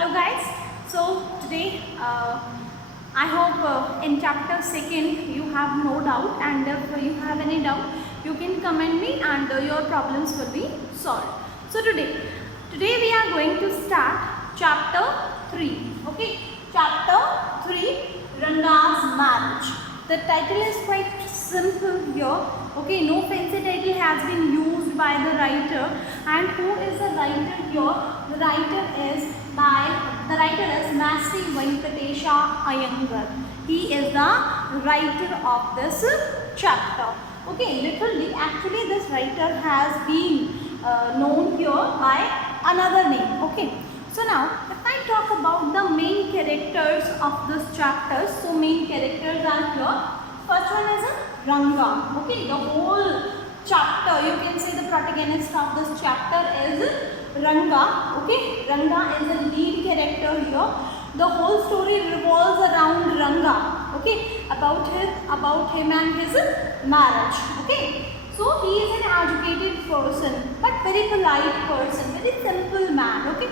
Hello guys, so today I hope in chapter 2nd you have no doubt, and if you have any doubt you can comment me and your problems will be solved. So today we are going to start chapter 3. Okay, chapter 3, Ranga's marriage. The title is quite simple here. Okay, no fancy title has been used by the writer. And who is the writer here? The writer is Mastry Venkatesha Iyengar. He is the writer of this chapter. Okay, literally, actually this writer has been known here by another name. Okay, so now if I talk about the main characters of this chapter, so main characters are here. First one is Ranga. Okay, the whole chapter, you can say the protagonist of this chapter is Ranga. Okay, Ranga is the lead character here. The whole story revolves around Ranga. Okay, about him and his marriage. Okay, so he is an educated person, but very polite person, very simple man. Okay,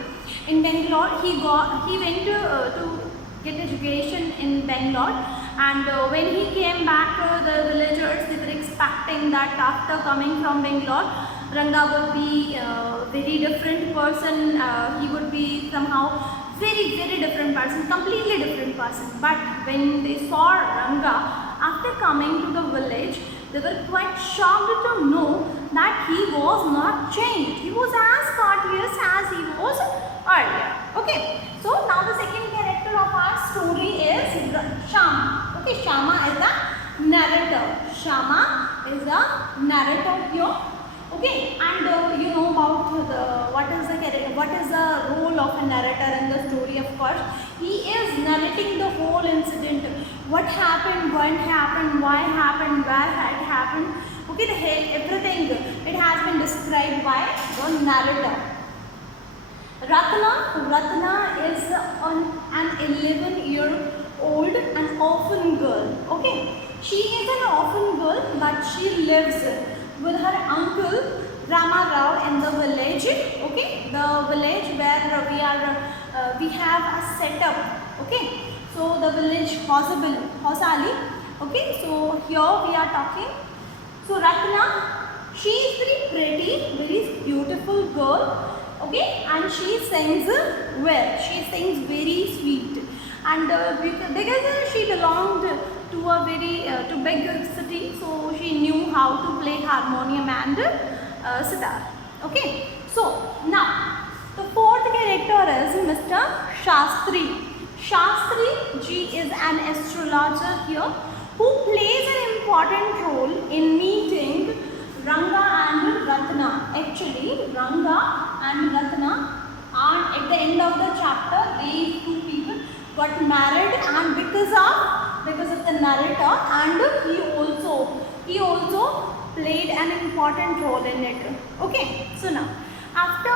in Bangalore, he went to get education in Bangalore, and when he came back, the villagers, they were expecting that after coming from Bangalore, Ranga would be a very different person. He would be somehow very different person, completely different person. But when they saw Ranga after coming to the village, they were quite shocked to know that he was not changed. He was as courteous as he was earlier. Okay, so now the second character of our story is Shama. Okay, Shama is the narrator. Shama is the narrator here. Okay, and you know about what is the role of a narrator in the story. Of course, he is narrating the whole incident. What happened, when happened, why happened, where it happened. Okay, everything it has been described by the narrator. Ratna is an 11-year-old an orphan girl. Okay, she is an orphan girl, but she lives with her uncle Rama Rao in the village. Okay, the village where we have a setup. Okay, so the village Hosali. Okay, so here we are talking. So Ratna, she is very pretty, very beautiful girl. Okay, and she sings well. She sings very sweet, and because she belonged to a very to big city, so she knew how to play harmonium and sitar. Okay, so now the fourth character is Mr. Shastri. Shastri ji is an astrologer here who plays an important role in meeting Ranga and Ratna. Actually, Ranga and Ratna are at the end of the chapter. These two people got married, and because of the narrator, and he also played an important role in it. Okay, so now after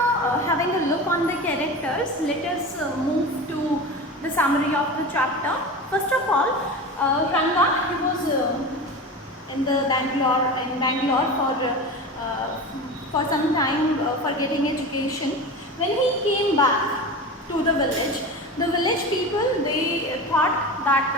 having a look on the characters, let us move to the summary of the chapter. First of all, Ranga, he was in Bangalore for some time for getting education. When he came back to the village people, they thought that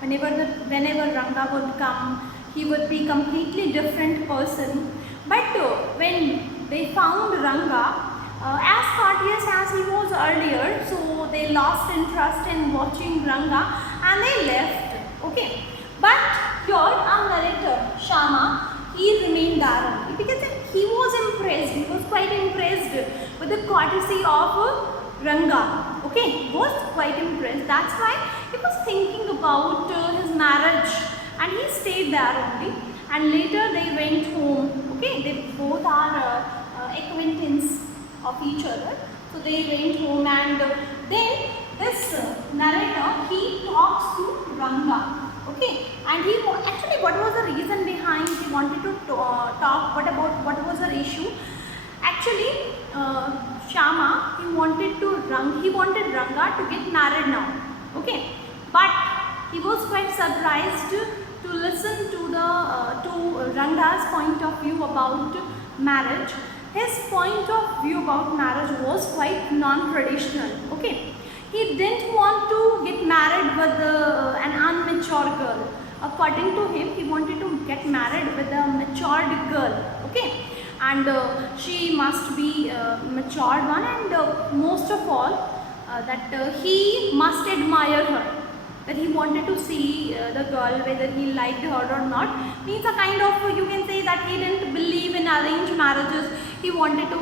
whenever Ranga would come, he would be completely different person. But when they found Ranga as courteous as he was earlier, so they lost interest in watching Ranga and they left. Okay, but here our narrator Shama, he remained there only because he was impressed. He was quite impressed with the courtesy of Ranga. Okay, he was quite impressed. That's why he was thinking about his marriage, and he stayed there only. And later they went home. Okay, they both are acquaintance of each other. So they went home, and then this narrator, he talks to Ranga. Okay, and actually, what was the reason behind he wanted to talk? What was the issue? Actually, Shama, he wanted Ranga to get married now. Okay, but he was quite surprised to listen to Ranga's point of view about marriage. His point of view about marriage was quite non-traditional. Okay, he didn't want to get married with an unmature girl. According to him, he wanted to get married with a matured girl. Okay, and she must be matured one, and most of all that he must admire her, that he wanted to see the girl whether he liked her or not. Means a kind of, you can say that he didn't believe in arranged marriages, he wanted to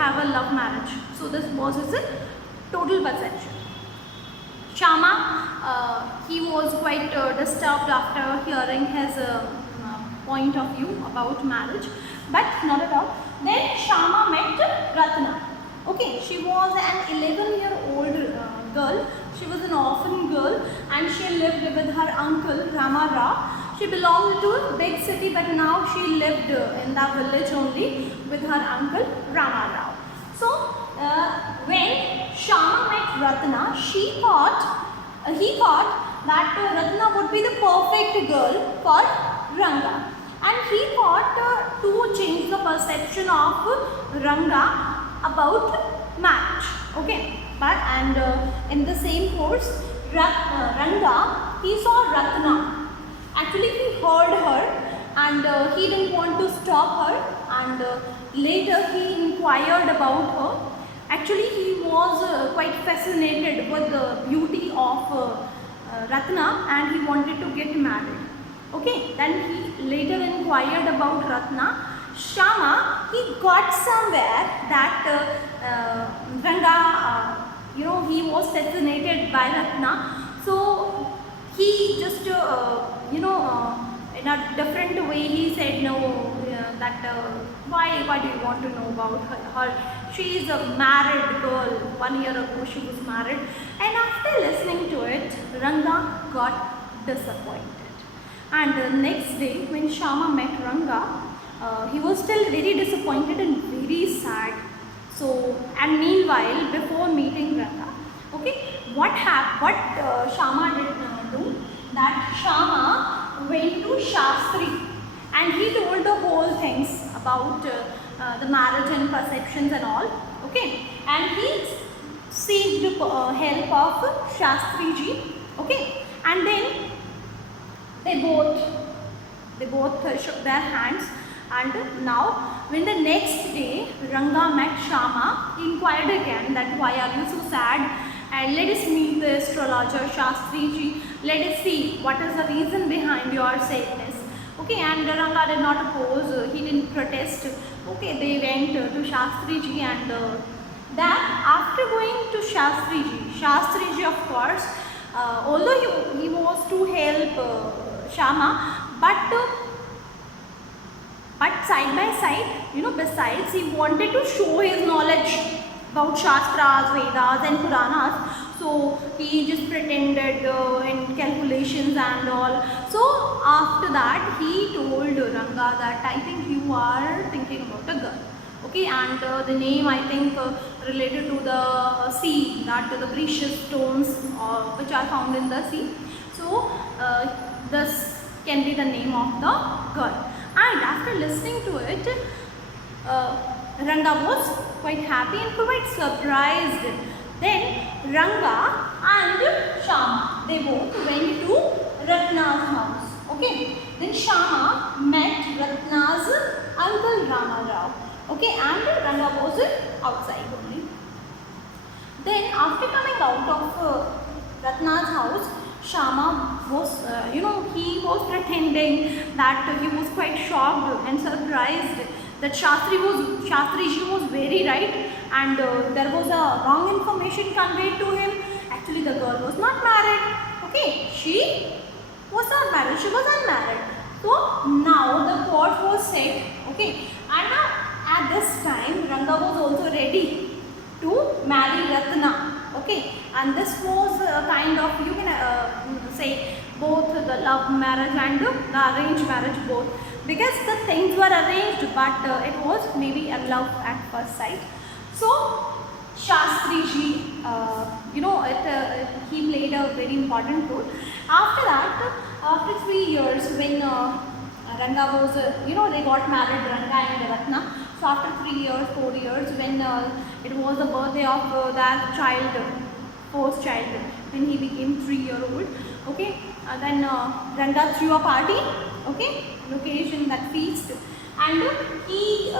have a love marriage. So this was his total perception. Shama, he was quite disturbed after hearing his point of view about marriage, but not at all. Then Shama met Ratna. Okay, she was an 11-year-old girl. She was an orphan girl, and she lived with her uncle Rama Rao. She belonged to a big city, but now she lived in the village only with her uncle Rama Rao. So when Shama met Ratna, he thought that Ratna would be the perfect girl for Ranga, and he thought to change the perception of Ranga about marriage. Okay, but in the same course, Ranga, he saw Ratna. Actually, he heard her, and he didn't want to stop her, and later he inquired about her. Actually, he was quite fascinated with the beauty of Ratna, and he wanted to get married. Okay, then he later inquired about Ratna. Shama, he got somewhere that Ranga, he was fascinated by Ratna. So he just, in a different way, he said no, that why do you want to know about her? She is a married girl. 1 year ago she was married. And after listening to it, Ranga got disappointed. And the next day when Shama met Ranga, he was still very disappointed and very sad. So, and meanwhile, before meeting Ranga, okay, what Shama did do, that Shama went to Shastri, and he told the whole things about the marriage and perceptions and all. Okay, and he seeked help of Shastri ji. Okay, and then they both shook their hands. And now, when the next day Ranga met Shama, he inquired again that why are you so sad, and let us meet the astrologer Shastri ji. Let us see what is the reason behind your sadness. Okay, and Ranga did not oppose, he didn't protest. Okay, they went to Shastri ji, and that after going to Shastri ji, of course, although he was to help Shama, but side by side, besides, he wanted to show his knowledge about Shastras, Vedas and Puranas. So he just pretended in calculations and all. So after that, he told Ranga that I think you are thinking about a girl. Okay, and the name, I think, related to the sea, that the precious stones which are found in the sea. So this can be the name of the girl. And after listening to it, Ranga was quite happy and quite surprised. Then Ranga and Shama, they both went to Ratna's house. Okay. Then Shama met Ratna's uncle Rama Rao. Okay, and Ranga was outside only. Then after coming out of Ratna's house, Shama was, he was pretending that he was quite shocked and surprised that Shastri ji was very right, and there was a wrong information conveyed to him. Actually, the girl was not married. Okay, she was not married, she was unmarried. So now the court was set. Okay, and at this time Ranga was also ready to marry Ratna. Okay, and this was a kind of, you can say, both the love marriage and the arranged marriage both, because the things were arranged, but it was maybe a love at first sight. So Shastri ji, he played a very important role. After that, after 3 years, when Ranga was, they got married, Ranga and Ratna. So after 3 years, 4 years, when it was the birthday of their child, first child when he became 3-year-old. Okay, then Ranga threw a party, okay, an occasion, that feast, and he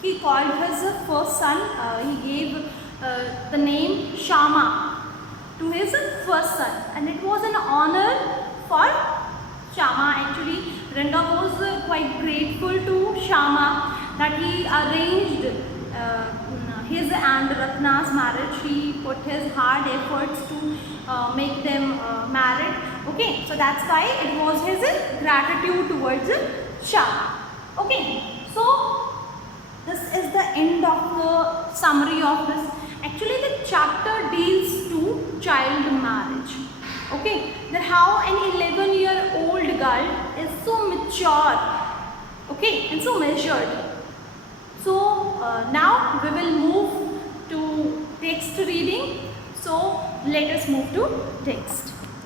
he called his first son, he gave the name Shama to his first son, and it was an honor for Shama. Actually, Ranga was quite grateful to Shama that he arranged his and Ratna's marriage. He put his hard efforts to make them married. Okay, so that's why it was his gratitude towards Shama. Okay, so this is the end of the summary of this. Actually, the chapter deals to child marriage. Okay, that how an 11-year-old girl is so mature, okay, and so measured. So now we will move to text reading. So let us move to text.